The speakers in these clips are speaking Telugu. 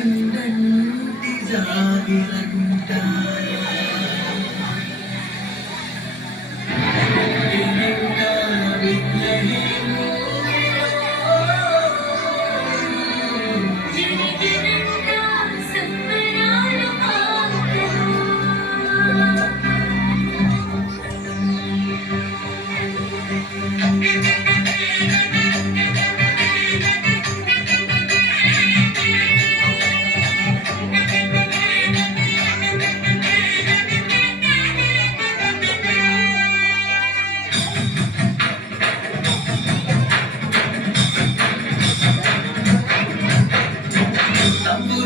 కొండంటి జాబిలంట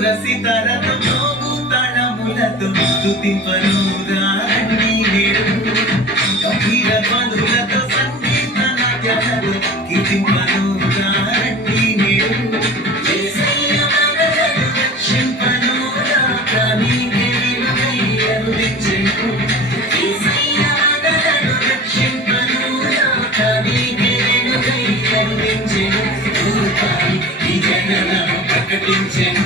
రసితరతో తళములతో స్తుతింపను రాండి నేడు గంభీర ధ్వనులతో సంగీత నాట్యాలతో కీర్తింపను రాండి నేడు రక్షింపను రాకనీకే విలువైరుదించెను రక్షింపను రాకనీకే విలువైరుదించెను ఈ జననము ప్రకటించెను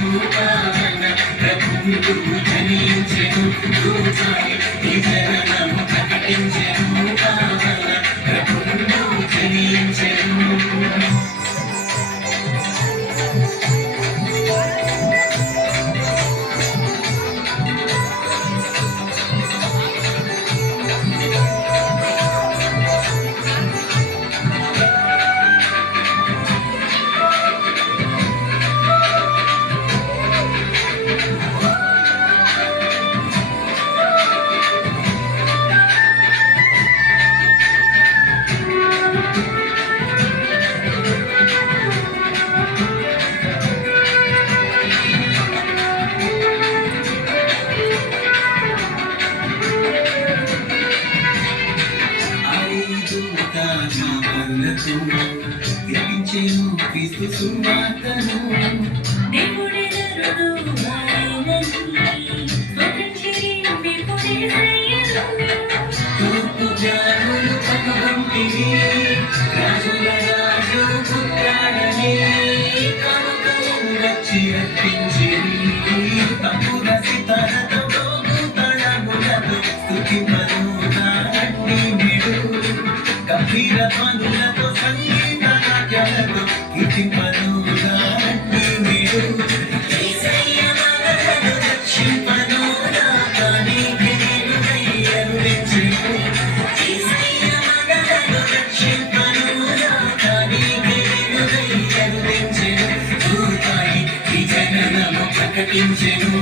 జనించెను ఈ జననము ప్రకటించెను ప్రభువు జనించెను గ్రహించేను క్రీస్తు సువార్తను తూర్పు జానులు పగవంటివి రాజుల రాజు పుత్రాడని కనుకలను వచ్చి రప్పించిరి తప్పుల సితారతో తళములతో స్తుతింపను నాటి నేడు గంభీర ధ్వనులతో సంగీత నాట్యాలతో కీర్తింపను నాటి నేడు రక్షింపను రాకనీకే విలువైరుదించెను రక్షింపను రాకనీకే విలువైరుదించెను ఈ జననము ప్రకటించెను